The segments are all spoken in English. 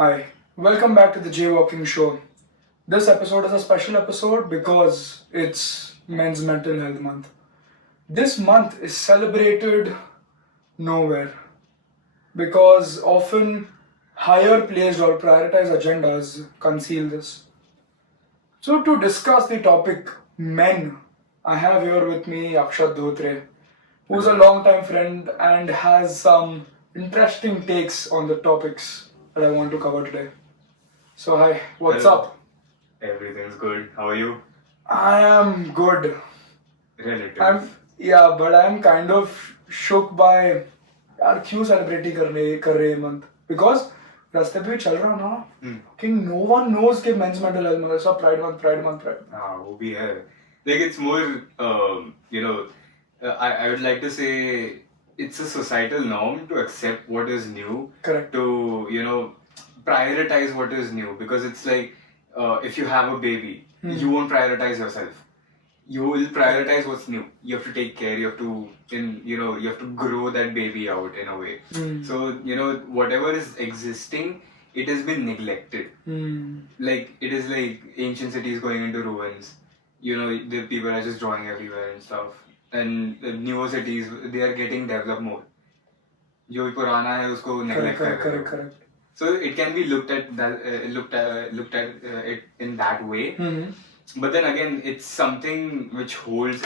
Hi, welcome back to the Jaywalking Show. This episode is a special episode because it's Men's Mental Health Month. This month is celebrated nowhere because often higher placed or prioritized agendas conceal this. So, to discuss the topic men, I have here with me Akshat Dhotre, who's a long-time friend and has some interesting takes on the topics that I want to cover today. So, hi, what's Hello. up? Everything's good. How are you? I am good. Relative. But I'm kind of shook by यार क्यों celebrate कर रहे हैं month because रास्ते पे भी चल रहा ना कि नो वन नोज कि मेंस मेंटल हेल्थ मंथ सब प्राइड हाँ वो भी है. Like it's more, you know, I would like to say it's a societal norm to accept what is new. Correct. To prioritize what is new, because it's like if you have a baby, you won't prioritize yourself. You will prioritize what's new. You have to take care. You have to grow that baby out in a way. So whatever is existing, it has been neglected. Like it is like ancient cities going into ruins. The people are just drawing everywhere and stuff. And the newer cities, they are getting developed more. जो भी पुराना है उसको neglect कर रहे हो. Correct. So it can be looked at it in that way. But then again, it's something which holds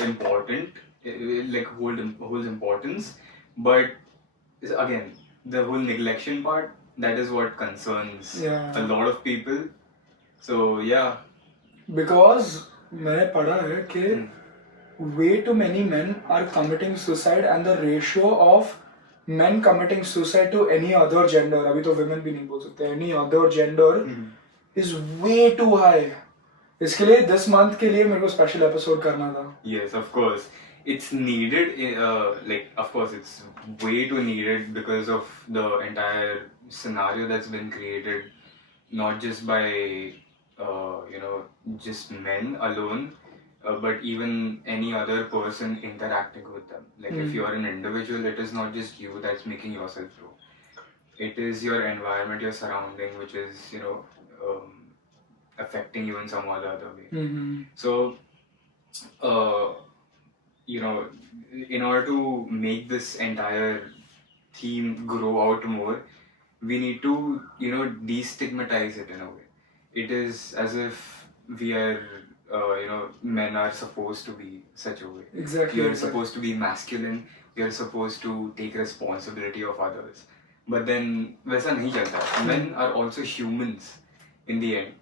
holds importance. But again, the whole neglection part, that is what concerns a lot of people. So yeah. Because मैंने पढ़ा है कि way too many men are committing suicide and the ratio of men committing suicide to any other gender, अभी तो women भी नहीं बोल सकते, any other gender is way too high. इसके लिए this month के लिए मेरे को special episode करना था. Yes, of course. It's needed, of course, it's way too needed because of the entire scenario that's been created, not just by, just men alone, but even any other person interacting with them. Like if you are an individual, it is not just you that's making yourself grow. It is your environment, your surrounding, which is, affecting you in some or the other way. So, in order to make this entire theme grow out more, we need to, destigmatize it in a way. It is as if we are, men are supposed to be such a way. Exactly. You're supposed to be masculine. You're supposed to take responsibility of others. But then, वैसा नहीं चलता. Men are also humans in the end.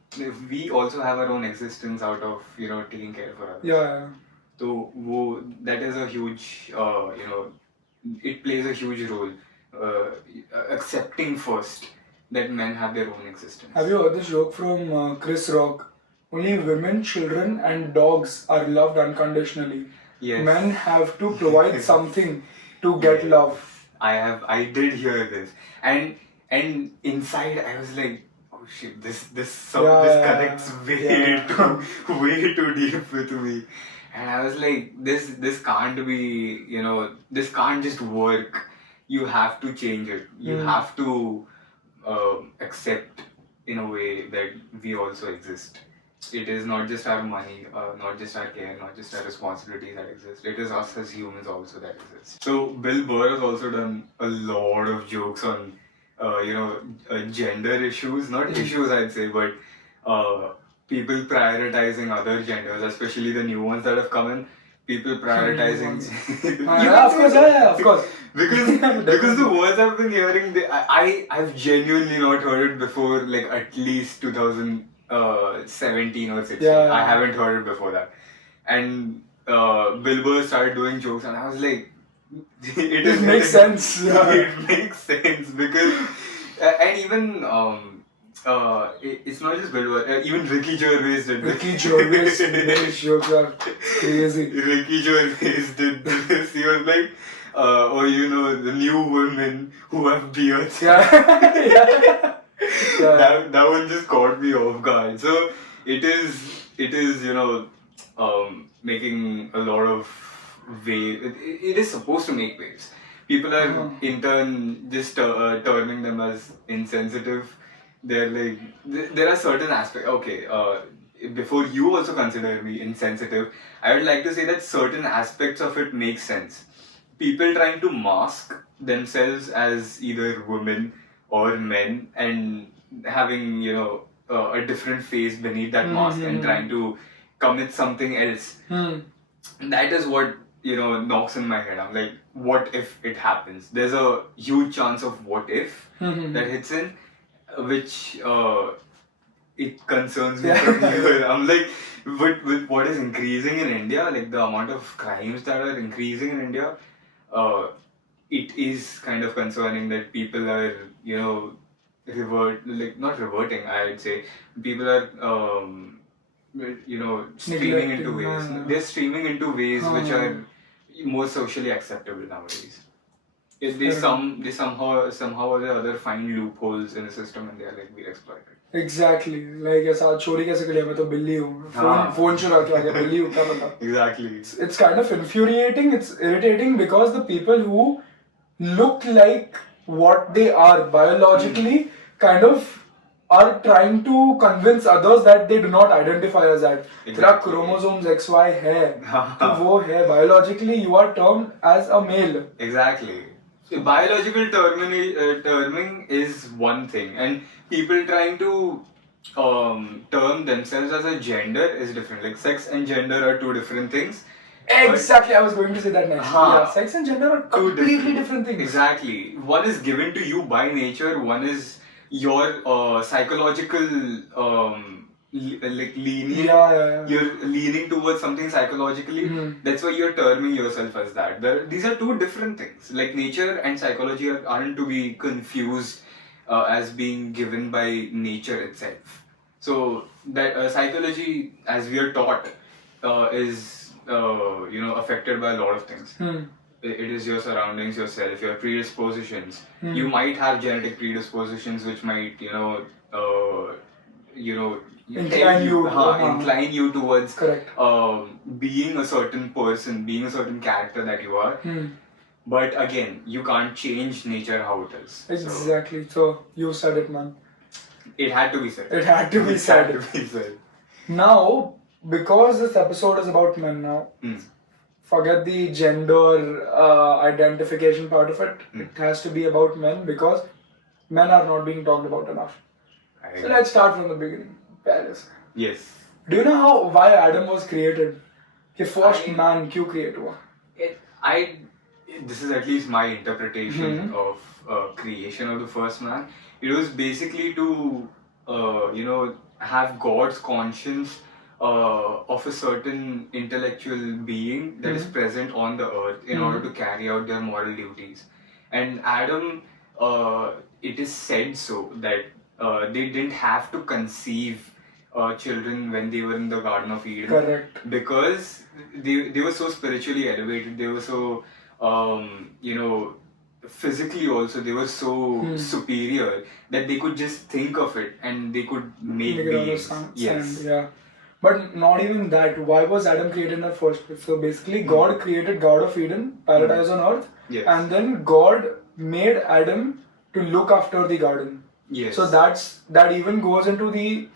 We also have our own existence out of, taking care for others. Yeah. So that is a huge, it plays a huge role. Accepting first that men have their own existence. Have you heard this joke from Chris Rock? Only women, children, and dogs are loved unconditionally. Yes. Men have to provide something to get love. I did hear this, and inside I was like, oh shit, this connects way too deep with me. And I was like, this can't be, this can't just work. You have to change it. You have to accept in a way that we also exist. It is not just our money, not just our care, not just our responsibilities that exist. It is us as humans also that exist. So Bill Burr has also done a lot of jokes on, gender issues. Not issues, I'd say, but people prioritizing other genders, especially the new ones that have come in. People prioritizing. Of course. Because the words I've been hearing, I've genuinely not heard it before, like at least 2017 or 16. Yeah. I haven't heard it before that. And Bill Burr started doing jokes, and I was like, it makes sense. Yeah. It makes sense because, and even it's not just Bill Burr. Even Ricky Gervais did this. Ricky Gervais his jokes are crazy. Ricky Gervais did this. He was like, the new women who have beards. Yeah. That one just caught me off guard. So it is making a lot of waves. It is supposed to make waves. People are in turn just turning them as insensitive they're like, there are certain aspects. Okay, before you also consider me insensitive, I would like to say that certain aspects of it make sense. People trying to mask themselves as either women or men and having, a different face beneath that mask and trying to commit something else. That is what, knocks in my head. I'm like, what if it happens? There's a huge chance of what if that hits in, which it concerns me from here. I'm like, with what is increasing in India, like the amount of crimes that are increasing in India, it is kind of concerning that people are, not reverting, I'd say. People are, streaming into ways. They're streaming into ways which are more socially acceptable nowadays. They somehow or the other find loopholes in the system and they are like, we exploit it. Exactly. Like ऐसा चोरी कैसे कर लिया मैं तो बिल्ली हूँ phone चुरा के आ गया बिल्ली हूँ क्या पता. Exactly. It's kind of infuriating. It's irritating because the people who look like what they are biologically kind of are trying to convince others that they do not identify as that. तेरा chromosomes XY है तो वो है biologically you are termed as a male. Exactly. So biological terming is one thing, and people trying to term themselves as a gender is different. Like sex and gender are two different things. Exactly, I was going to say that next. Yeah, sex and gender are completely different things. Exactly. One is given to you by nature, one is your psychological leaning. Yeah. You're leaning towards something psychologically. That's why you're terming yourself as that. These are two different things. Like nature and psychology aren't to be confused as being given by nature itself. So that psychology, as we are taught, is affected by a lot of things. It is your surroundings, yourself, your predispositions. You might have genetic predispositions which might incline you towards being a certain person, being a certain character that you are. But again, you can't change nature how it is. Exactly. So you said it, man. It had to be said. It had to be said. Now, because this episode is about men now, forget the gender identification part of it. It has to be about men because men are not being talked about enough. So let's start from the beginning. Paris. Yes. Do you know why Adam was created? The first man क्यों create हुआ? This is at least my interpretation of creation of the first man. It was basically to have God's conscience of a certain intellectual being that is present on the earth in order to carry out their moral duties. And Adam, it is said so that they didn't have to conceive children when they were in the Garden of Eden. Correct. Because they were so spiritually elevated, they were so, physically also, they were so superior that they could just think of it and they could make beings. Yes. Yeah. But not even that. Why was Adam created in the first place? So basically, God created Garden of Eden, paradise on earth, and then God made Adam to look after the garden. Yes. So that even goes into the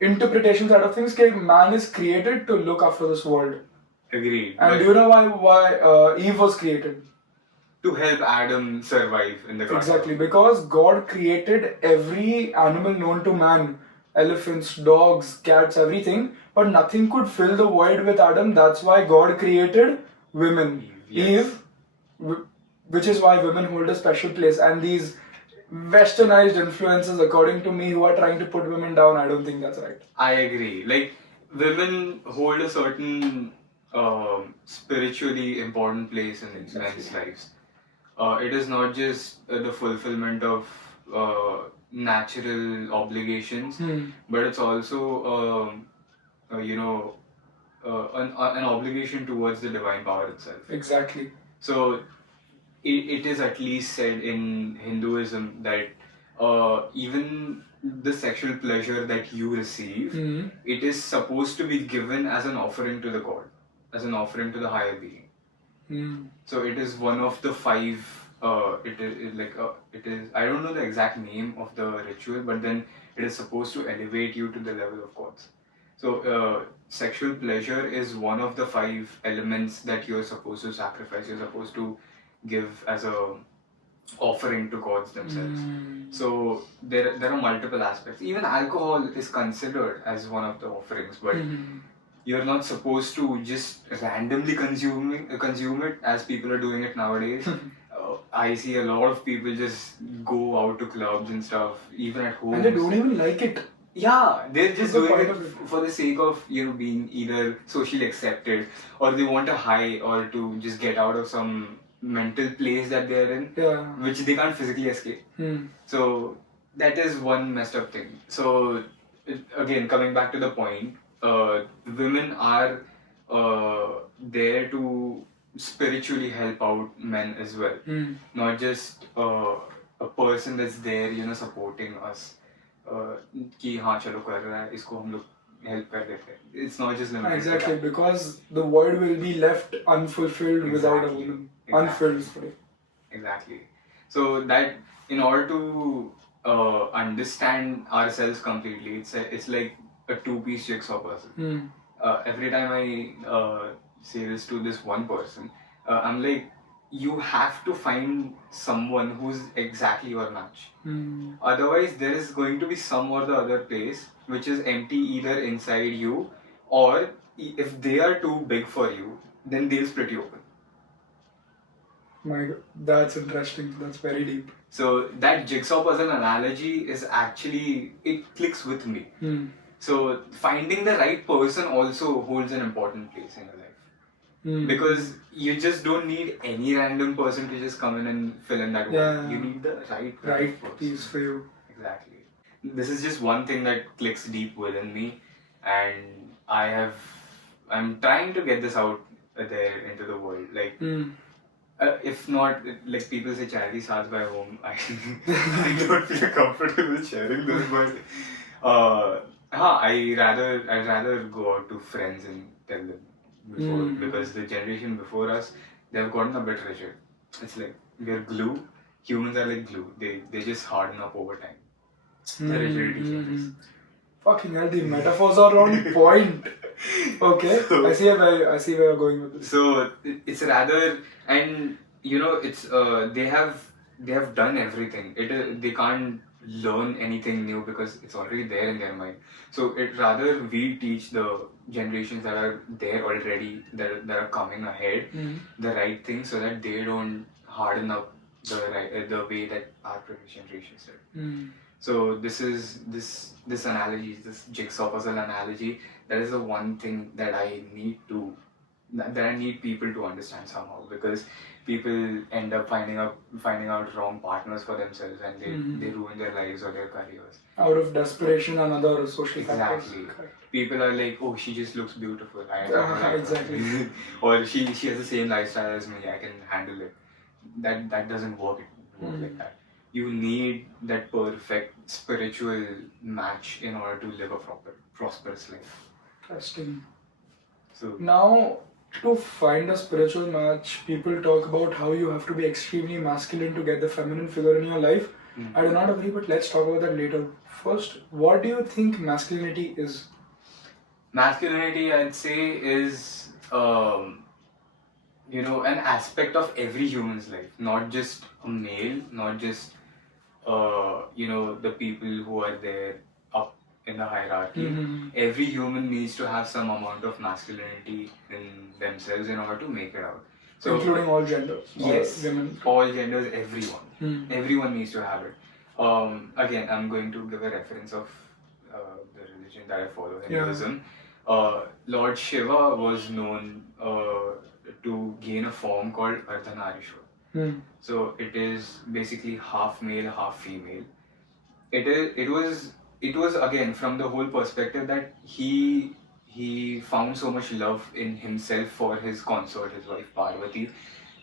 interpretation side of things. That man is created to look after this world. Agreed. And do you know why Eve was created? To help Adam survive in the garden. Exactly, because God created every animal known to man. Elephants, dogs, cats, everything, but nothing could fill the void with Adam. That's why God created women. Eve, which is why women hold a special place. And these westernized influences, according to me, who are trying to put women down, I don't think that's right. I agree. Like, women hold a certain spiritually important place in men's lives. It is not just the fulfillment of natural obligations, but it's also an obligation towards the divine power itself. Exactly. So it is at least said in Hinduism that even the sexual pleasure that you receive, it is supposed to be given as an offering to the god, as an offering to the higher being. So it is one of the 5 it is, I don't know the exact name of the ritual, but then it is supposed to elevate you to the level of gods. So sexual pleasure is one of the 5 elements that you're supposed to sacrifice. You're supposed to give as a offering to gods themselves. So there are multiple aspects. Even alcohol is considered as one of the offerings, but you're not supposed to just randomly consume it as people are doing it nowadays. I see a lot of people just go out to clubs and stuff, even at home. And they don't even like it. Yeah, they're just What's the doing point it of it? for the sake of being either socially accepted, or they want a high, or to just get out of some mental place that they're in, Yeah. which they can't physically escape. So that is one messed up thing. So again, coming back to the point, women are there to spiritually help out men as well, not just a person that's there, supporting us. कि हाँ चलो कर रहा है, इसको हम लोग help कर देते हैं. It's not just limited to Exactly, that. because the void will be left unfulfilled without a Exactly. woman. Exactly. Unfilled, sorry. Exactly. So that, in order to understand ourselves completely, it's like a 2-piece jigsaw puzzle. Every time I say this to this one person, I'm like, you have to find someone who's exactly your match. Otherwise, there is going to be some or the other place which is empty either inside you, or if they are too big for you, then they'll split you open. My God, that's interesting. That's very deep. So that jigsaw puzzle analogy is actually, it clicks with me. So finding the right person also holds an important place in your life. Because you just don't need any random person to just come in and fill in that void. Yeah. You need the right person. Piece for you. Exactly. This is just one thing that clicks deep within me, and I'm trying to get this out there into the world. Like, if not, like people say, charity starts by home. I don't feel comfortable sharing this, but I'd rather go out to friends and tell them before, because the generation before us, they've gotten a bit rigid. It's like we're glue. Humans are like glue. They just harden up over time. The rigidity changes. Fucking hell, the metaphors are on point. Okay, So- I see where you're going with this. So it's rather, and it's they have done everything. They can't learn anything new because it's already there in their mind. So it rather we teach the generations that are there already, that are coming ahead, the right thing, so that they don't harden up the way that our previous generations did. So this analogy, this jigsaw puzzle analogy, that is the one thing that I need people to understand somehow, because people end up finding out wrong partners for themselves, and they ruin their lives or their careers. Out of desperation and other social factors. Exactly. Correct. People are like, oh, she just looks beautiful. I don't like her. Exactly. Or she has the same lifestyle as me. I can handle it. That doesn't work like that. You need that perfect spiritual match in order to live a prosperous life. Interesting. So Now, to find a spiritual match, people talk about how you have to be extremely masculine to get the feminine figure in your life. I do not agree, but let's talk about that later. First, what do you think masculinity is? masculinity, I'd say, is an aspect of every human's life, not just a male, not just the people who are there up in the hierarchy. Every human needs to have some amount of masculinity in themselves in order to make it out. So, including all genders. yes, All women. all genders, everyone. Everyone needs to have it. Again, I'm going to give a reference of the religion that I follow, Hinduism. Lord Shiva was known to gain a form called Ardhanarishwar. So it is basically half male, half female. It was again from the whole perspective that he found so much love in himself for his consort, his wife Parvati,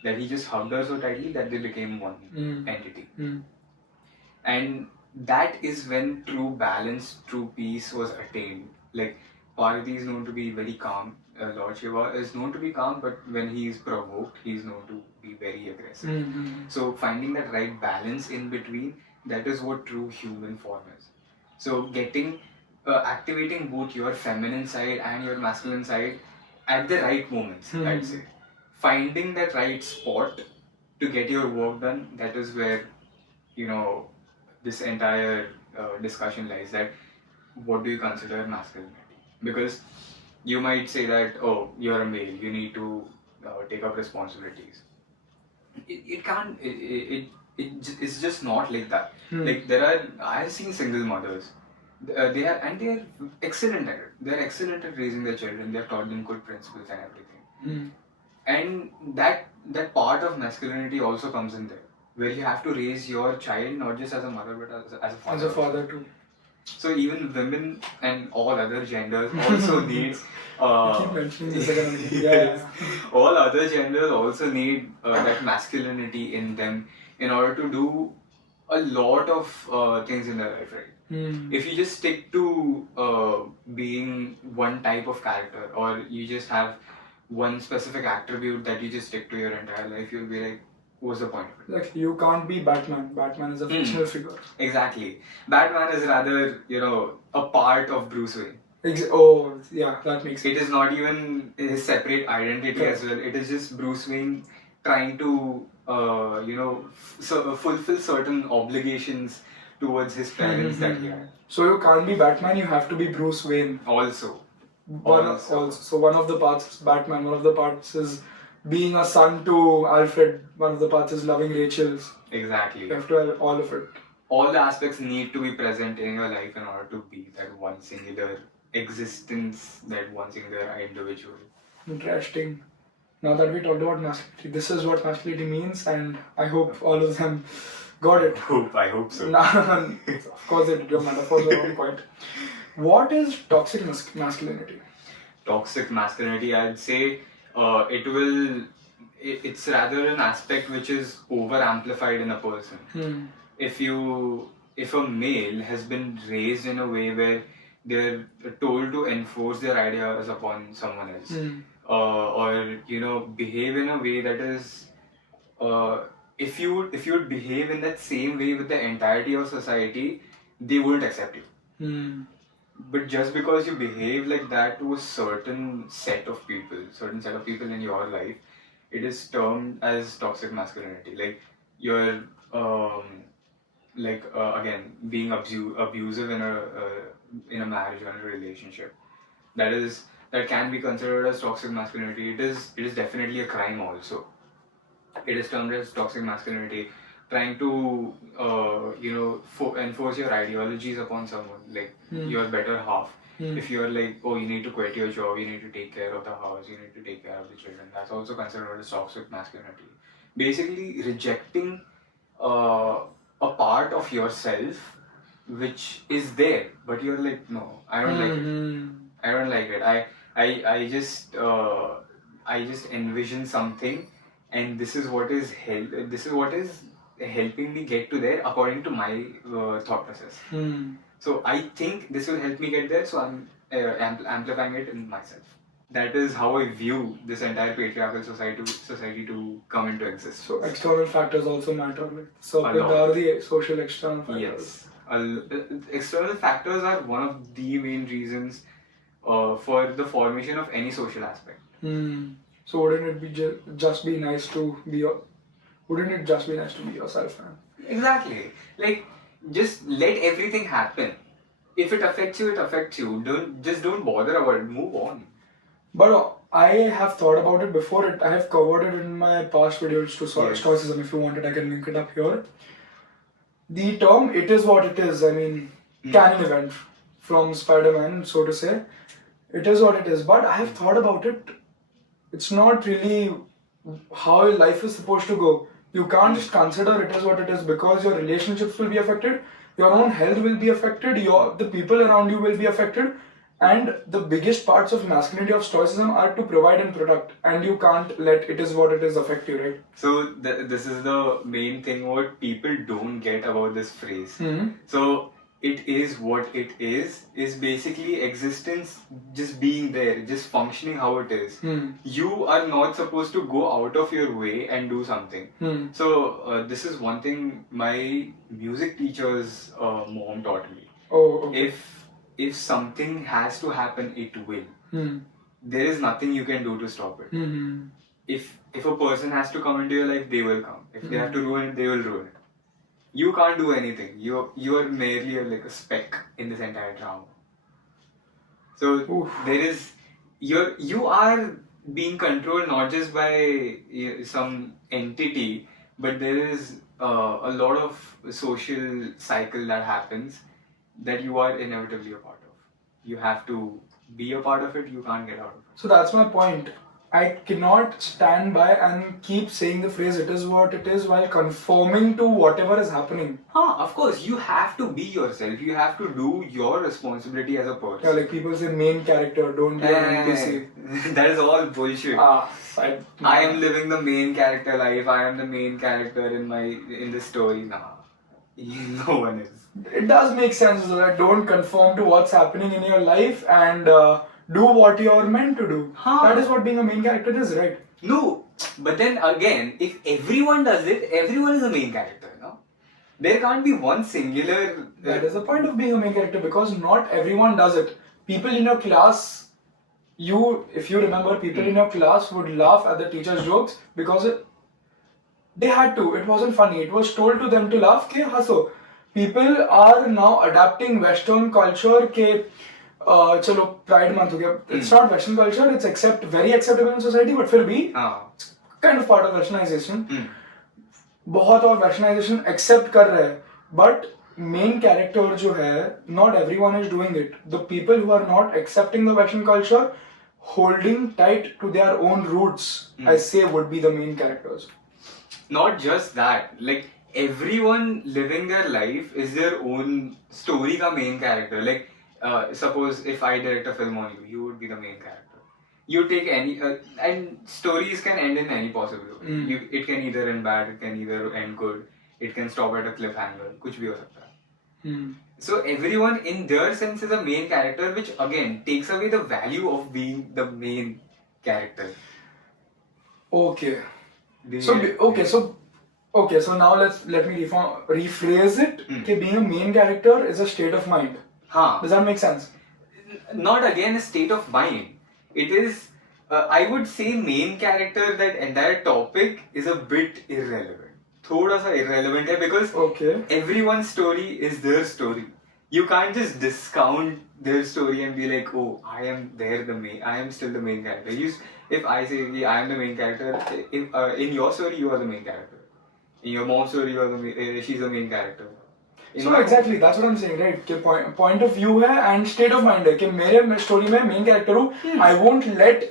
that he just hugged her so tightly that they became one entity. And that is when true balance, true peace was attained. Like, Parvati is known to be very calm, Lord Shiva is known to be calm, but when he is provoked, he is known to be very aggressive. So finding that right balance in between, that is what true human form is. So activating both your feminine side and your masculine side at the right moments, I'd say. Finding that right spot to get your work done, that is where, this entire discussion lies, that what do you consider masculinity? Because you might say that, oh, you're a male, you need to take up responsibilities. It can't, it's just not like that. Like I've seen single mothers, they are excellent at it. They're excellent at raising their children. They've taught them good principles and everything. And that part of masculinity also comes in there, where you have to raise your child not just as a mother but as a father. As a father too. So even women and all other genders also need. Keep mentioning this again. Yeah. All other genders also need that masculinity in them in order to do a lot of things in their life, right? If you just stick to being one type of character, or you just have one specific attribute that you just stick to your entire life, you'll be like, what's the point of it? Like, you can't be Batman. Batman is a fictional figure. Exactly. Batman is rather, a part of Bruce Wayne. Oh, yeah, that makes sense. It is not even his separate identity as well. It is just Bruce Wayne trying to, fulfill certain obligations towards his parents that he had. So you can't be Batman, you have to be Bruce Wayne. Also. So one of the parts is Batman, one of the parts is being a son to Alfred, one of the parts is loving Rachel's. Exactly. You have to have all of it. All the aspects need to be present in your life in order to be that one singular existence, that one singular individual. Interesting. Now that we talked about masculinity, this is what masculinity means, and I hope all of them got it. I hope so. Of course they did. Your metaphors are on point. What is toxic masculinity? Toxic masculinity, I'd say it's rather an aspect which is over amplified in a person. If a male has been raised in a way where they're told to enforce their ideas upon someone else, or behave in a way that is, if you would behave in that same way with the entirety of society, they wouldn't accept you. But just because you behave like that to a certain set of people in your life, it is termed as toxic masculinity. Like you're again, being abusive in a marriage or in a relationship. That can be considered as toxic masculinity. It is definitely a crime also. It is termed as toxic masculinity. Trying to enforce your ideologies upon someone, like your better half. If you're like, oh, you need to quit your job, you need to take care of the house, you need to take care of the children, that's also considered as toxic masculinity. Basically rejecting a part of yourself which is there, but you're like, no, I don't like it. I don't like it. I just envision something, and this is what is helping me get to there according to my thought process. So I think this will help me get there, so I'm amplifying it in myself. That is how I view this entire patriarchal society to come into existence. So external factors also matter. So there are the social external factors. Yes. External factors are one of the main reasons for the formation of any social aspect. So wouldn't it be just be nice to be yourself, man? Exactly. Like, just let everything happen. If it affects you, it affects you. Don't bother about it. Move on. But I have thought about it before. I have covered it in my past videos to Stoicism. If you want it, I can link it up here. The term "it is what it is," I mean, canon event from Spider-Man, so to say. It is what it is. But I have thought about it. It's not really how life is supposed to go. You can't just consider it as what it is, because your relationships will be affected, your own health will be affected, the people around you will be affected, and the biggest parts of masculinity of Stoicism are to provide and protect, and you can't let it is what it is affect you, right? So this is the main thing what people don't get about this phrase. So it is what it is basically existence just being there, just functioning how it is. You are not supposed to go out of your way and do something. So this is one thing my music teacher's mom taught me. Oh, okay. If something has to happen, it will. There is nothing you can do to stop it. If a person has to come into your life, they will come. If they have to ruin it, they will ruin it. You can't do anything. You are merely like a speck in this entire drama. So there is you are being controlled not just by some entity, but there is a lot of social cycle that happens that you are inevitably a part of. You have to be a part of it. You can't get out of it. So that's my point. I cannot stand by and keep saying the phrase "it is what it is" while conforming to whatever is happening. Of course, you have to be yourself. You have to do your responsibility as a person. Yeah, like people say main character, don't be an NPC. That is all bullshit. I am living the main character life. I am the main character in the story. Nah, no one is. It does make sense so that don't conform to what's happening in your life and do what you're meant to do. That is what being a main character is, right? No, but then again, if everyone does it, everyone is a main character, no? There can't be one singular... That is the point of being a main character because not everyone does it. People in your class, if you remember, people in your class would laugh at the teacher's jokes because they had to. It wasn't funny. It was told to them to laugh. Ke haso. People are now adapting Western culture ke चलो Pride Month हो गया. It's not Western culture. It's very acceptable in society, but फिर भी it's kind of part of Westernization. बहुत और Westernization accept कर रहे हैं. But main character जो है, not everyone is doing it. The people who are not accepting the Western culture, holding tight to their own roots, I say would be the main characters. Not just that, like everyone living their life is their own story ka main character. Like suppose if I direct a film on you, you would be the main character. You take any and stories can end in any possible way. It can either end bad, it can either end good, it can stop at a cliffhanger, kuch bhi ho sakta hai. So everyone in their sense is a main character, which again takes away the value of being the main character. Okay. So now let me rephrase it. That being a main character is a state of mind. Does that make sense? Not again a state of mind. It is, I would say main character, that entire topic is a bit irrelevant. Thoda sa irrelevant hai because everyone's story is their story. You can't just discount their story and be like, oh, I am still the main character. If I say I am the main character, in your story you are the main character. In your mom's story she's the main character. So exactly, that's what I'm saying, right? कि point of view है and state of mind है कि मेरे story में main character हूँ. I won't let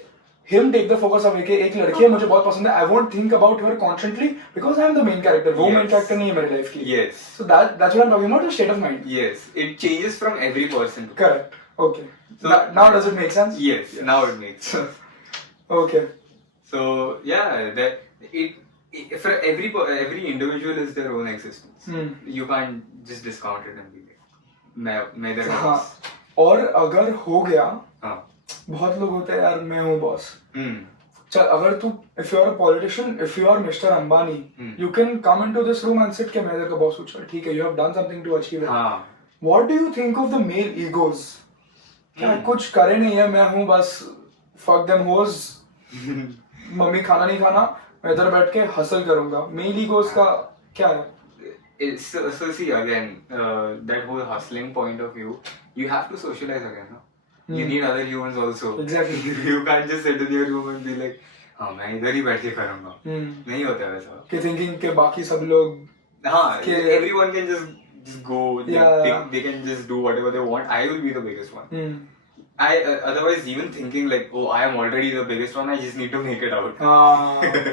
him take the focus away कि एक लड़की है मुझे बहुत पसंद है. I won't think about her constantly because I am the main character. वो main character नहीं है मेरे life की. Yes. So that's what I'm talking about, the state of mind. Yes, it changes from every person. Correct. Okay. So now does it make sense? Yes. Now it makes sense. Okay. So yeah, that for every individual is their own existence. You can't just discount it and be like मैं इधर का boss. और अगर हो गया, बहुत लोग होते हैं यार मैं हूँ boss. चल अगर तू if you are a politician, if you are Mr. Ambani, you can come into this room and sit के मैं इधर का boss हूँ. चल ठीक है, you have done something to achieve it. What do you think of the male egos? क्या कुछ करे नहीं है, मैं हूँ बस fuck them hoes. मम्मी खाना नहीं खाना, मैं इधर बैठ के हसल करूँगा. Male egos का क्या है? So see again, that whole hustling point of view, you have to socialize again, no? You need other humans also. Exactly. You can't just sit in your room and be like, हाँ मैं इधर ही बैठ के करूँगा. नहीं होता वैसा. कि thinking के बाकी सब लोग everyone can just go. They can just do whatever they want. I will be the biggest one. I otherwise even thinking like, oh, I am already the biggest one. I just need to make it out.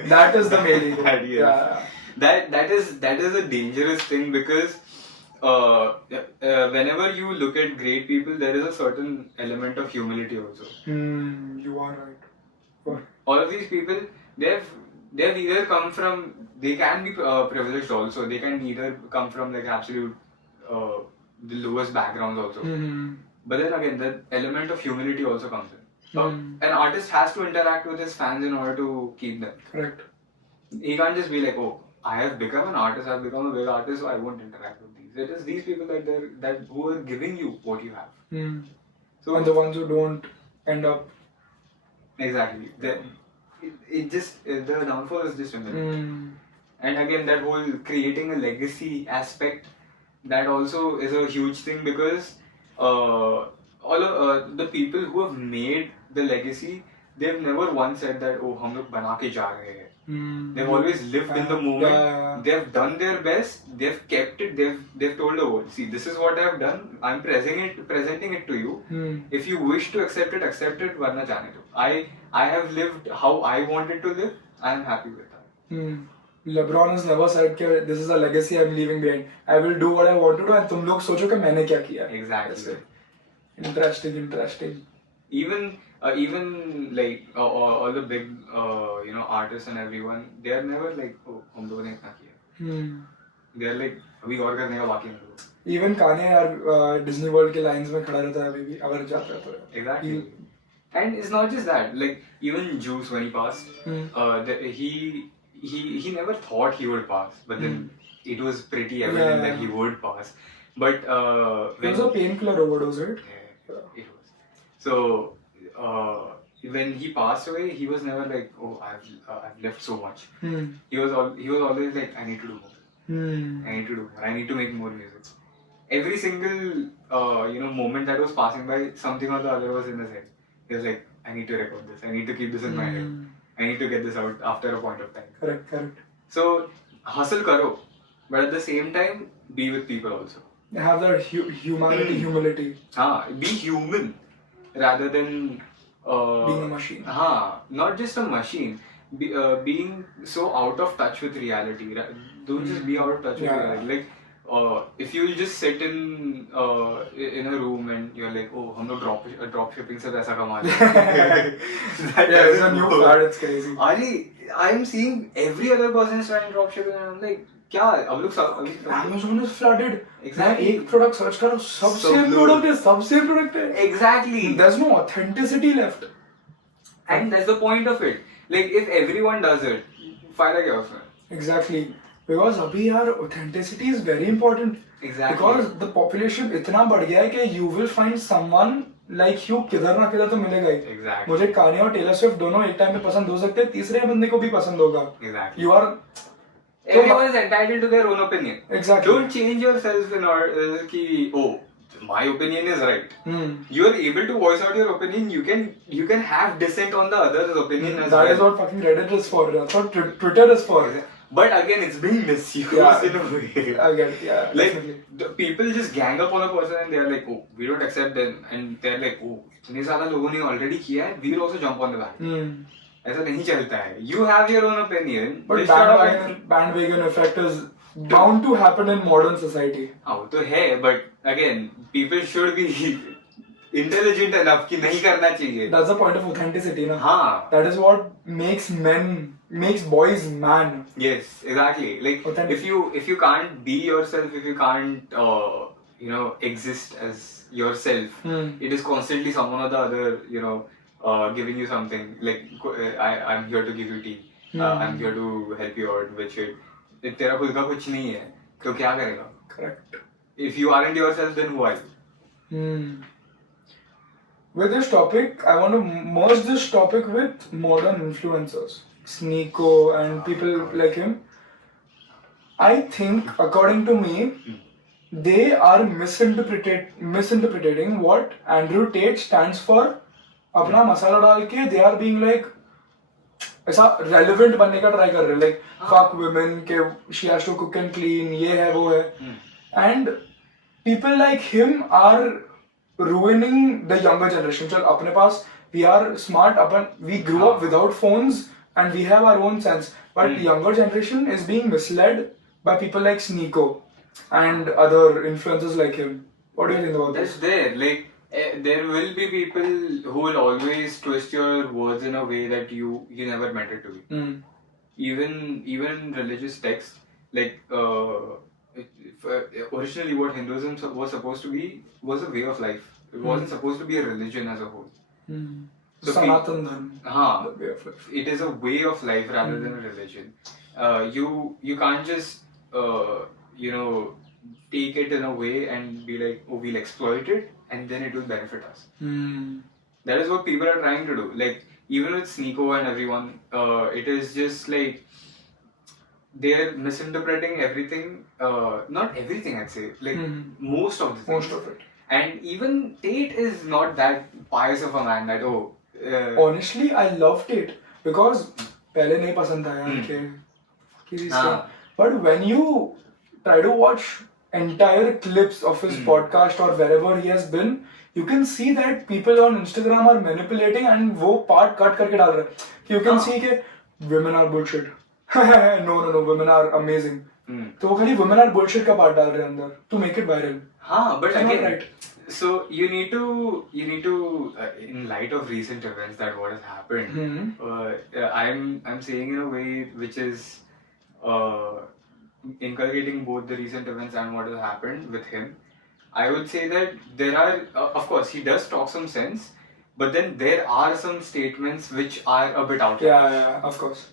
That is the main ego. That is a dangerous thing because whenever you look at great people, there is a certain element of humility also. You are right. What? All of these people, they've either come from, they can be privileged also. They can either come from like absolute the lowest backgrounds also. But then again, the element of humility also comes in. So an artist has to interact with his fans in order to keep them. Correct. He can't just be like, oh, I have become an artist, I've become a big artist, so I won't interact with these. It is these people that who are giving you what you have. So and the ones who don't end up. Exactly. The downfall is just immense. And again, that whole creating a legacy aspect, that also is a huge thing, because all of the people who have made the legacy, they've never once said that, oh, hum log bana ke ja rahe hain. They've always lived in the moment. They've done their best. They've kept it. They've told the world, see, this is what I've done. I'm presenting it to you. If you wish to accept it, accept it. Varna jane do. I have lived how I wanted to live. I am happy with that. LeBron has never said that this is a legacy I'm leaving behind. I will do what I want to do, and तुम लोग सोचो कि मैंने क्या किया. Exactly. Interesting. Even like all the big artists and everyone, they are never like, oh, हम लोगों ने इतना किया. They are like, अभी और करने का बाकी है. Even Kanye यार Disney World के lines में खड़ा रहता है अभी भी, अगर जाता है तो. Exactly. And it's not just that. Like even Juice, when he passed, he never thought he would pass, but then it was pretty evident that he would pass. But it was a painkiller overdose, right? Yeah, it was. So when he passed away, he was never like, oh, I've left so much. He was always like, I need to do more. I need to do more. I need to make more music. Every single moment that was passing by, something or the other was in his head. He was like, I need to record this. I need to keep this in my head. I need to get this out after a point of time. Correct. So hustle karo, but at the same time, be with people also. Have that humility. Be human rather than being a machine. Not just a machine. Being so out of touch with reality. Don't just be out of touch with reality. Like if you just sit in a room and you're like, oh, हम लोग drop shipping से पैसा कमा रहे. It's a new fad. It's crazy. I'm seeing every other person is trying drop shipping, and I'm like, क्या अब लोग Amazon is flooded. Exactly. एक product search करो, सब same product है. Exactly. There's no authenticity left. And that's the point of it. Like if everyone does it, फायदा क्या उसमें? Exactly. Because अभी यार authenticity is very important. Exactly. Because the population इतना बढ़ गया है कि you will find someone like you किधर ना किधर तो मिलेगा ही. Exactly. मुझे कान्ये और टेलर स्विफ्ट दोनों एक टाइम में पसंद हो सकते हैं, तीसरे बंदे को भी पसंद होगा. Exactly. You are. Everyone is entitled to their own opinion. Exactly. Don't change yourself in order कि oh, my opinion is right. You are able to voice out your opinion. You can have dissent on the other's opinion as well. That is what fucking Reddit is for. That's what Twitter is for. But again, it's being misused in a way. Again, like the people just gang up on a person and they're like, oh, we don't accept them, and they're like, oh, इतने ज़्यादा लोगों ने already किया है, we will also jump on the bandwagon. ऐसा नहीं चलता है. You have your own opinion. But bandwagon effect is bound to happen in modern society. वो तो है, but again, people should be intelligent enough कि नहीं करना चाहिए. That's the point of authenticity, na? हाँ. That is what makes boys man. Yes, exactly. Like if you can't be yourself, if you can't exist as yourself, it is constantly someone or the other giving you something like I'm here to give you tea, I'm here to help you out with shit. If तेरा खुद का कुछ नहीं है तो क्या करेगा? Correct. If you aren't yourself, then who are you? With this topic, I want to merge this topic with modern influencers, Sneeko and people like him. I think, according to me, they are misinterpreting what Andrew Tate stands for. अपना मसाला डाल के they are being like ऐसा relevant बनने का try कर रहे हैं, like fuck women के she has to cook and clean, ये है वो है, and people like him are ruining the younger generation. चल अपने पास we are smart, we grew up without phones and we have our own sense, but younger generation is being misled by people like Sneeko and other influencers like him. What do you think about this? There will be people who will always twist your words in a way that you never meant it to be. Even religious texts, like originally what Hinduism was supposed to be was a way of life. It wasn't supposed to be a religion as a whole. So Sanatan Dharma, the way of life. It is a way of life rather than a religion. You can't just take it in a way and be like, oh, we'll exploit it and then it will benefit us. That is what people are trying to do. Like even with Sneeko and everyone, it is just like they're misinterpreting everything. Not everything, I'd say. Like most of the things. Most of it. And even Tate is not that pious of a man that honestly, I loved it because पहले नहीं पसंद था यार कि but when you try to watch entire clips of his podcast or wherever he has been, you can see that people on Instagram are manipulating and वो part cut करके डाल रहे हैं. You can see कि women are bullshit. no, women are amazing. तो वो खाली women are bullshit का part डाल रहे हैं अंदर to make it viral. But again, right. So you need to in light of recent events that what has happened, I'm saying in a way which is inculcating both the recent events and what has happened with him. I would say that there are, of course, he does talk some sense, but then there are some statements which are a bit outlandish. Yeah, of course.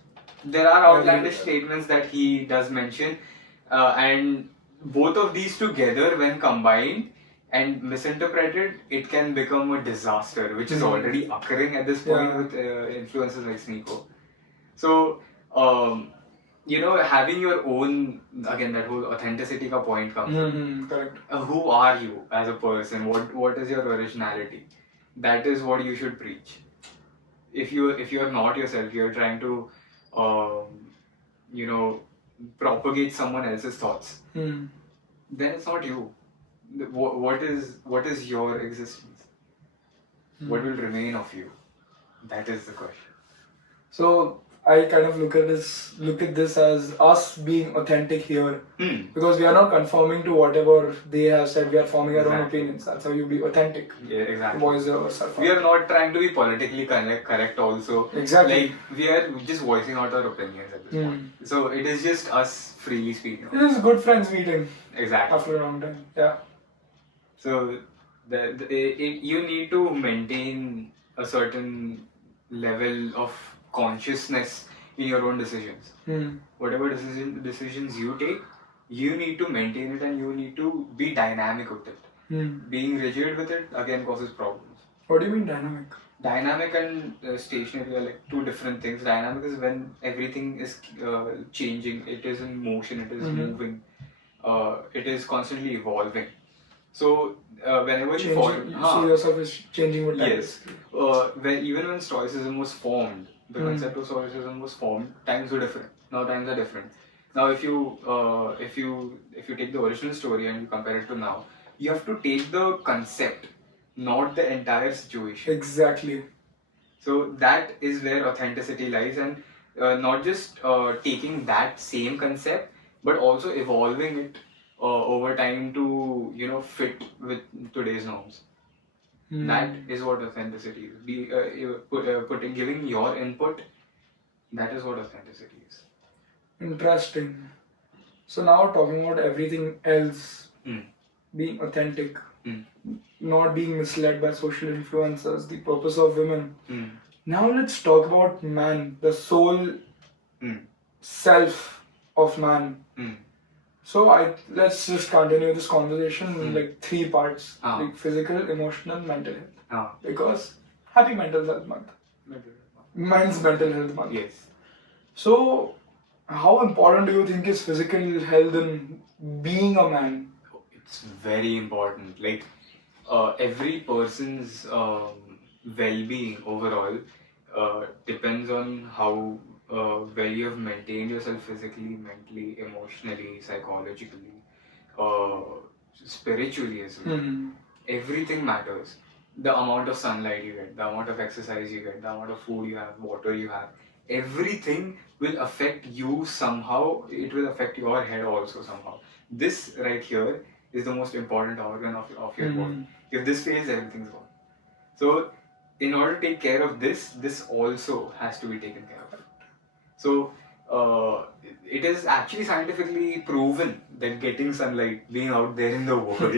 There are outlandish statements that he does mention, and both of these together, when combined and misinterpreted, it can become a disaster, which is already occurring at this point with influencers like Sneeko. So, having your own, again, that whole authenticity ka point comes in. Correct. Who are you as a person? What is your originality? That is what you should preach. If you are not yourself, you are trying to, propagate someone else's thoughts. Then it's not you. What is your existence? What will remain of you? That is the question. So I kind of look at this as us being authentic here, because we are not conforming to whatever they have said. We are forming our own opinions. That's how you be authentic. Yeah, exactly. Voice yourself. We are not trying to be politically correct also. Exactly. Like we are just voicing out our opinions at this point. So it is just us freely speaking. It is good friends meeting. Exactly. After a long time. Yeah. So you need to maintain a certain level of consciousness in your own decisions. Whatever decisions you take, you need to maintain it and you need to be dynamic with it. Being rigid with it again causes problems. What do you mean dynamic? Dynamic and stationary are like two different things. Dynamic is when everything is changing, it is in motion, it is moving, it is constantly evolving. So whenever you see yourself is changing with time. Yes. Even when Stoicism was formed, the concept of Stoicism was formed, times were different. Now times are different. Now if you take the original story and you compare it to now, you have to take the concept, not the entire situation. Exactly. So that is where authenticity lies, and not just taking that same concept, but also evolving it over time to fit with today's norms. That is what authenticity is. Giving your input. That is what authenticity is. Interesting. So now talking about everything else, being authentic, not being misled by social influencers, the purpose of women. Now let's talk about man, the soul, self of man. So let's just continue this conversation in like 3 parts, like physical, emotional, mental health. Because happy mental health month. Men's mental health month. Yes. So how important do you think is physical health in being a man? It's very important. Like every person's well-being overall depends on how well you have maintained yourself physically, mentally, emotionally, psychologically, spiritually as well. Everything matters. The amount of sunlight you get, the amount of exercise you get, the amount of food you have, water you have, everything will affect you somehow. It will affect your head also somehow. This right here is the most important organ of your body. If this fails, everything's gone. So in order to take care of this also has to be taken care of. So it is actually scientifically proven that getting sunlight, being out there in the world,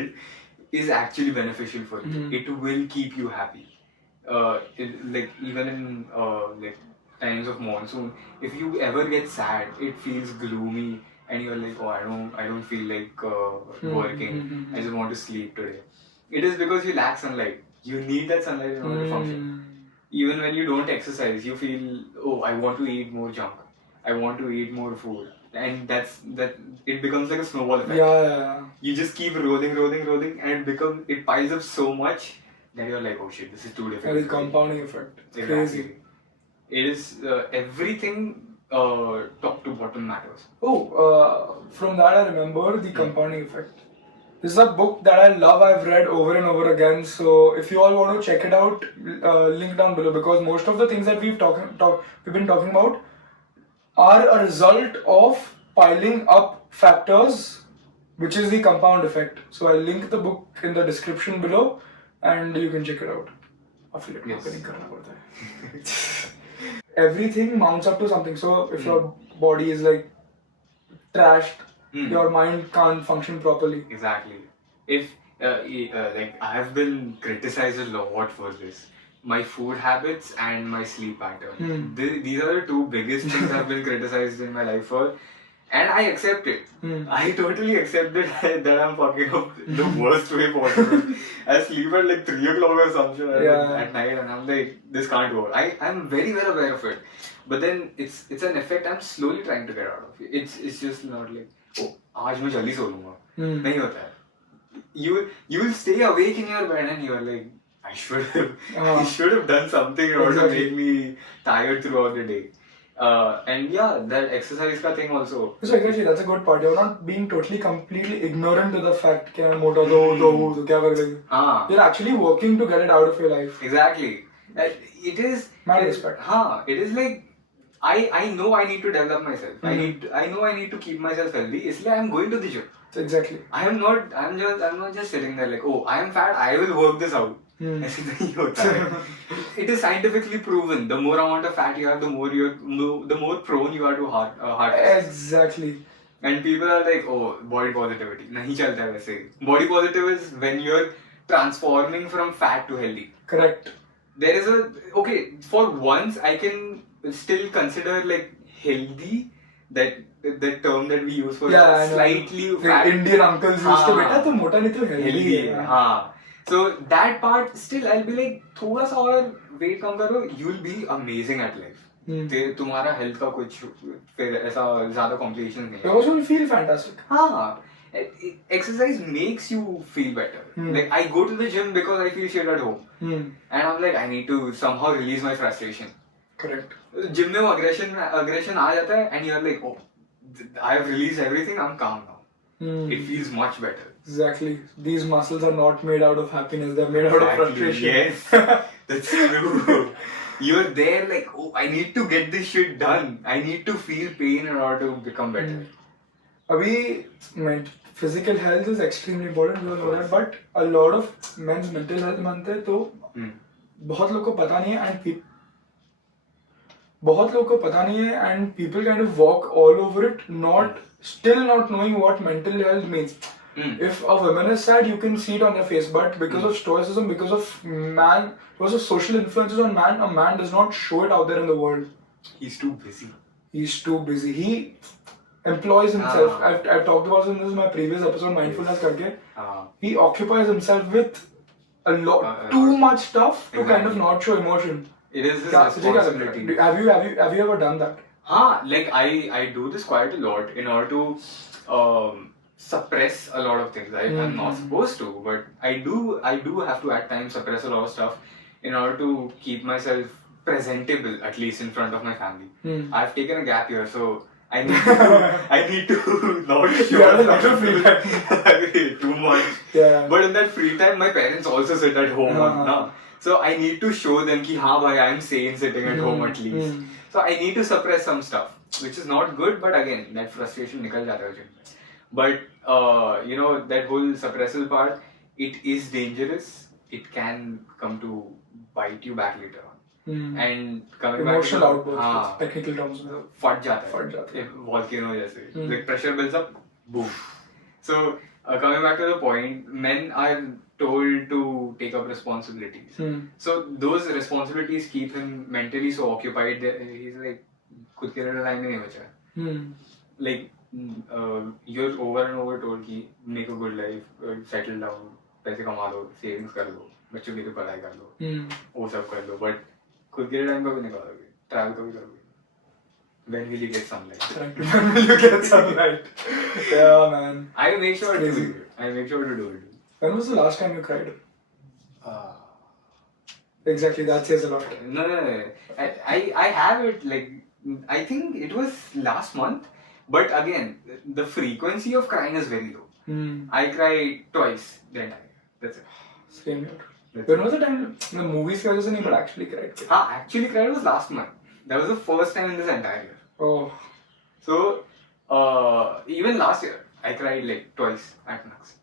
is actually beneficial for you. It will keep you happy. Like even in like times of monsoon, if you ever get sad, it feels gloomy, and you're like, oh, I don't feel like working. I just want to sleep today. It is because you lack sunlight. You need that sunlight in order to function. Even when you don't exercise, you feel, oh, I want to eat more junk. I want to eat more food, and that. It becomes like a snowball effect. Yeah. You just keep rolling, and it piles up so much that you're like, oh shit, this is too difficult. That is compounding effect. It's Exactly. crazy. It is everything. Top to bottom matters. From that I remember the compounding effect. This is a book that I love. I've read over and over again. So if you all want to check it out, link down below, because most of the things that we've been talking about are a result of piling up factors, which is the compound effect. So I'll link the book in the description below, and you can check it out. Everything mounts up to something. So if your body is like trashed, your mind can't function properly. Exactly. If like I have been criticized a lot for this, my food habits and my sleep pattern. These are the two biggest things I've been criticized in my life for, and I accept it. I totally accept it that I'm fucking up the worst way possible. I sleep at like 3 o'clock or something at night, and I'm like, this can't work. I'm very well aware of it, but then it's an effect I'm slowly trying to get out of. It's just not like, oh, आज मैं जल्दी सो लूँगा. नहीं होता है. You will stay awake in your bed and you're like, I should have done something in order to make me tired throughout the day. And yeah, that exercise ka thing also. So exactly, that's a good part. You're not being completely ignorant to the fact that you're actually working to get it out of your life. Exactly. It is. It is like, I know I need to develop myself. I know I need to keep myself healthy. Isliye I'm going to the gym. Exactly. I'm not just sitting there like, oh, I am fat, I will work this out. ऐसे नहीं होता है. It is scientifically proven. The more amount of fat you have, the more prone you are to heart attacks. Exactly. And people are like, oh, body positivity. नहीं चलता है वैसे. Body positive is when you're transforming from fat to healthy. Correct. There is okay, for once I can still consider like healthy, that term that we use for slightly fat. Indian uncles used to beta to mota nahi to healthy hai. So that part still I'll be like, थोड़ा सा और weight कम करो, you'll be amazing at life. तुम्हारा health का कुछ फिर ऐसा ज़्यादा complications नहीं है. You also will feel fantastic. Exercise makes you feel better. Like I go to the gym because I feel shit at home, and I'm like, I need to somehow release my frustration. Correct. Gym में aggression आ जाता है, and you're like, oh, I've released everything, I'm calm now. It feels much better. Exactly. These muscles are not made out of happiness, they're made out of frustration. Yes, that's true. You're there like, oh, I need to get this shit done. I need to feel pain in order to become better. Abhi, physical health is extremely important, we all know that, but a lot of men's mental health मानते हैं तो बहुत लोग को पता नहीं है, and people kind of walk all over it, still not knowing what mental health means. If a woman is sad, you can see it on their face, but because of stoicism, because of social influences on man, a man does not show it out there in the world. He's too busy. He employs himself. I've talked about this in my previous episode, mindfulness karke. He occupies himself with too much stuff to kind of not show emotion. It is his responsibility. Have you ever done that? Like I do this quite a lot in order to suppress a lot of things. I'm not supposed to, but I do have to at times suppress a lot of stuff in order to keep myself presentable, at least in front of my family. I've taken a gap year, so I need to not show. You have a lot of free time. Too much. Yeah. But in that free time, my parents also sit at home. So I need to show them कि हाँ भाई, I'm sane sitting at home at least. So I need to suppress some stuff, which is not good. But again, that frustration निकल जाता है gym में. But you know, that whole suppressal part, it is dangerous. It can come to bite you back later on. And coming Emotional back to outburst, technical terms में फट जाता है, फट जाता है. volcano जैसे, like pressure builds up, boom. So coming back to the point, men are told to take up responsibilities. So those responsibilities keep him mentally so occupied that he's like खुद के लिए time ही नहीं बचा. Like you're over and over told कि make a good life, settle down, पैसे कमा लो, savings कर लो, बच्चों की तो पढ़ाई कर लो, वो सब कर लो, but खुद के लिए टाइम कभी निकालोगे, ट्रैवल कभी करोगे? When will you get sunlight? When will you get sunlight? Yeah, man. I make sure to do it. I make sure to do it. When was the last time you cried? Exactly, that says a lot. No. I have it like, I think it was last month, but again, the frequency of crying is very low. I cry twice the entire year. That's it. Same here. When was the time the movies की वजह से नहीं, but actually cried? Actually cried was last month. That was the first time in this entire year. Oh. So even last year I cried like twice at max.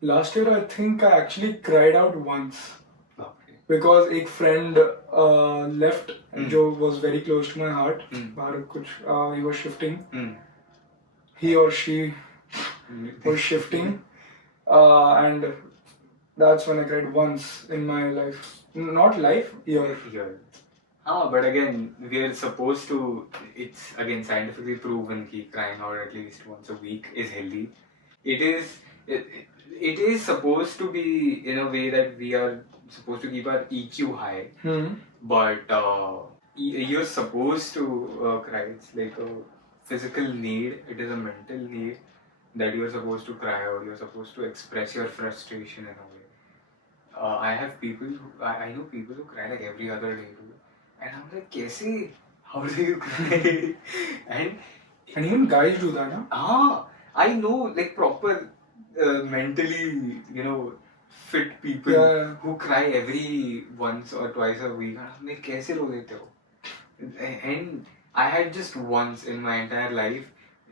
Last year I think I actually cried out once. Okay. Because एक friend left जो was very close to my heart. बाहर कुछ he was shifting. He or she was shifting, and that's when I cried once in my life. Not life, year. But again, we are supposed to. It's again scientifically proven that crying out at least once a week is healthy. It is supposed to be in a way that we are supposed to keep our EQ high. But you're supposed to cry. It's like a physical need. It is a mental need that you're supposed to cry out. You're supposed to express your frustration in a way. I have people. I know people who cry like every other day. And I'm like, कैसे? How do you cry? and even guys do that, huh? I know like proper mentally, fit people who cry every once or twice a week. And I'm like, कैसे लोग देते हो? And I had just once in my entire life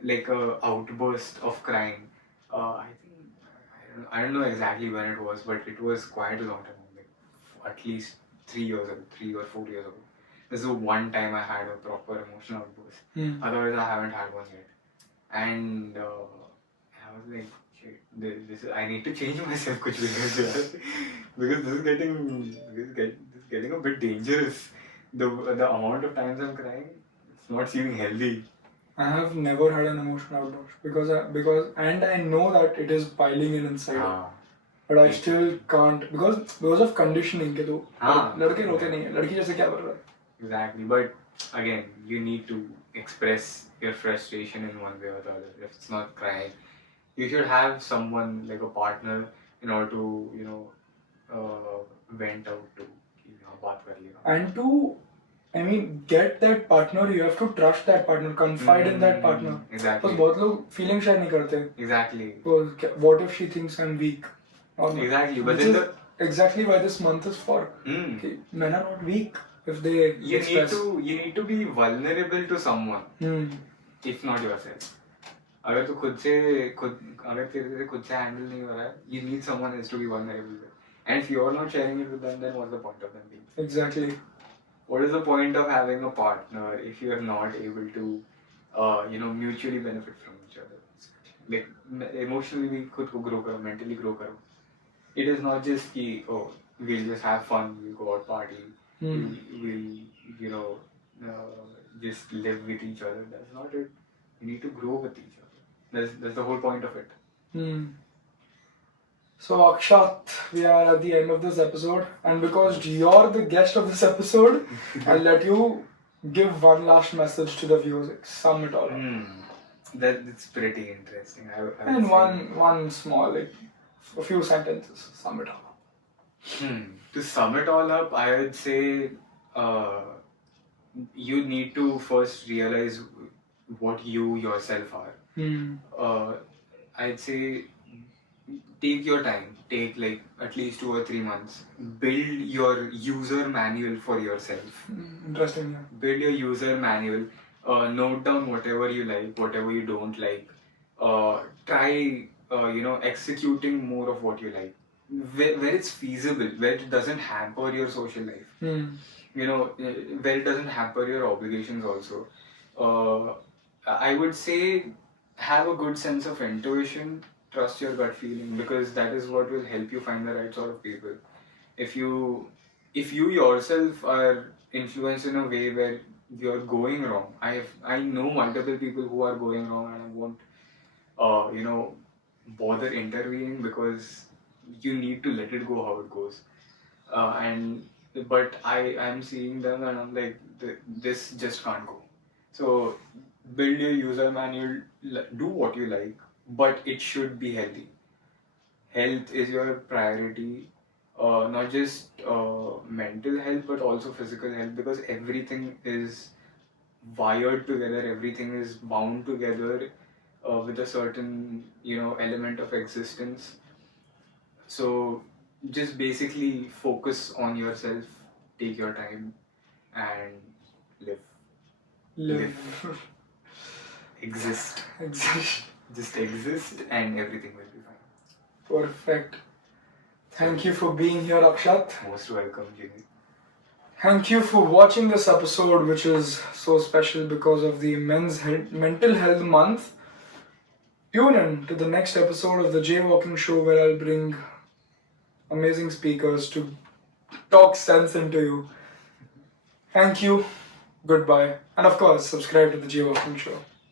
like a outburst of crying. I think I don't know exactly when it was, but it was quite a long time ago, like at least 3 years ago, 3 or 4 years ago. This is the one time I had a proper emotional outburst. Otherwise, I haven't had one yet. And I was like, shit, I need to change myself कुछ भी करके because this is getting a bit dangerous. The amount of times I'm crying, it's not seeming healthy. I have never had an emotional outburst because and I know that it is piling in inside. But I still can't because of conditioning के तो लड़के रोते नहीं हैं, लड़की जैसे क्या कर रहा है? Exactly, but again, you need to express your frustration in one way or the other. If it's not crying, you should have someone like a partner in order to, vent out to, बात कर लिया. And to, get that partner, you have to trust that partner, confide in that partner. Exactly. Because बहुत लोग feeling share नहीं करते. Exactly. Because what if she thinks I'm weak? Exactly, but then exactly why this month is for. Okay, men are not weak. If they express. You need to be vulnerable to someone, if not yourself. अगर तू अगर तेरे से खुद से handle नहीं हो रहा है, you need someone else to be vulnerable with. And if you're not sharing it with them, then what's the point of them being? Exactly. What is the point of having a partner if you're not able to, mutually benefit from each other? Like emotionally भी खुद को grow करो, mentally grow करो. It is not just कि we'll just have fun, we'll go out party. We'll just live with each other. That's not it. You need to grow with each other. That's the whole point of it. So Akshat, we are at the end of this episode, and because you're the guest of this episode, I'll let you give one last message to the viewers. Sum it all up. That's pretty interesting. And one small, like a few sentences. Sum it all up. To sum it all up, I would say you need to first realize what you yourself are. I'd say take your time. Take like at least 2 or 3 months. Build your user manual for yourself. Interesting. Yeah. Build your user manual. Note down whatever you like, whatever you don't like. Try executing more of what you like. where it's feasible, where it doesn't hamper your social life. You know, where it doesn't hamper your obligations also. I would say have a good sense of intuition, trust your gut feeling, because that is what will help you find the right sort of people. If you yourself are influenced in a way where you're going wrong, I know multiple people who are going wrong, and I won't bother intervening, because you need to let it go how it goes. And but I'm seeing them and I'm like, this just can't go. So build your user manual, do what you like, but it should be healthy. Health is your priority, not just mental health but also physical health, because everything is wired together, everything is bound together with a certain element of existence. So just basically focus on yourself, take your time, and live. Live. Exist. Exist. Just exist and everything will be fine. Perfect. Thank you for being here, Akshat. Most welcome, Jimmy. Thank you for watching this episode, which is so special because of the Mental Health Month. Tune in to the next episode of the Jaywalking Show, where I'll bring amazing speakers to talk sense into you. Thank you. Goodbye. And of course, subscribe to the Jaywalking Show.